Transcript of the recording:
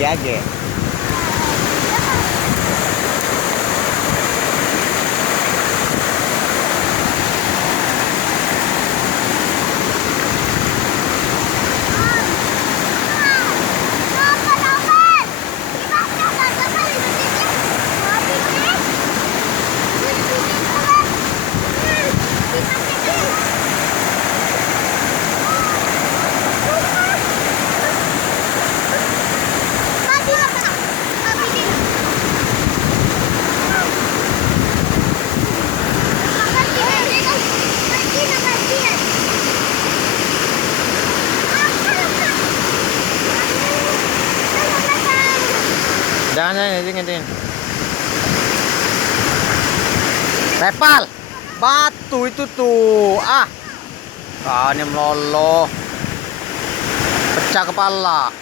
Age. Jangan ingetin. Repal, batu itu tuh. Ah, ini meloloh. Pecah kepala.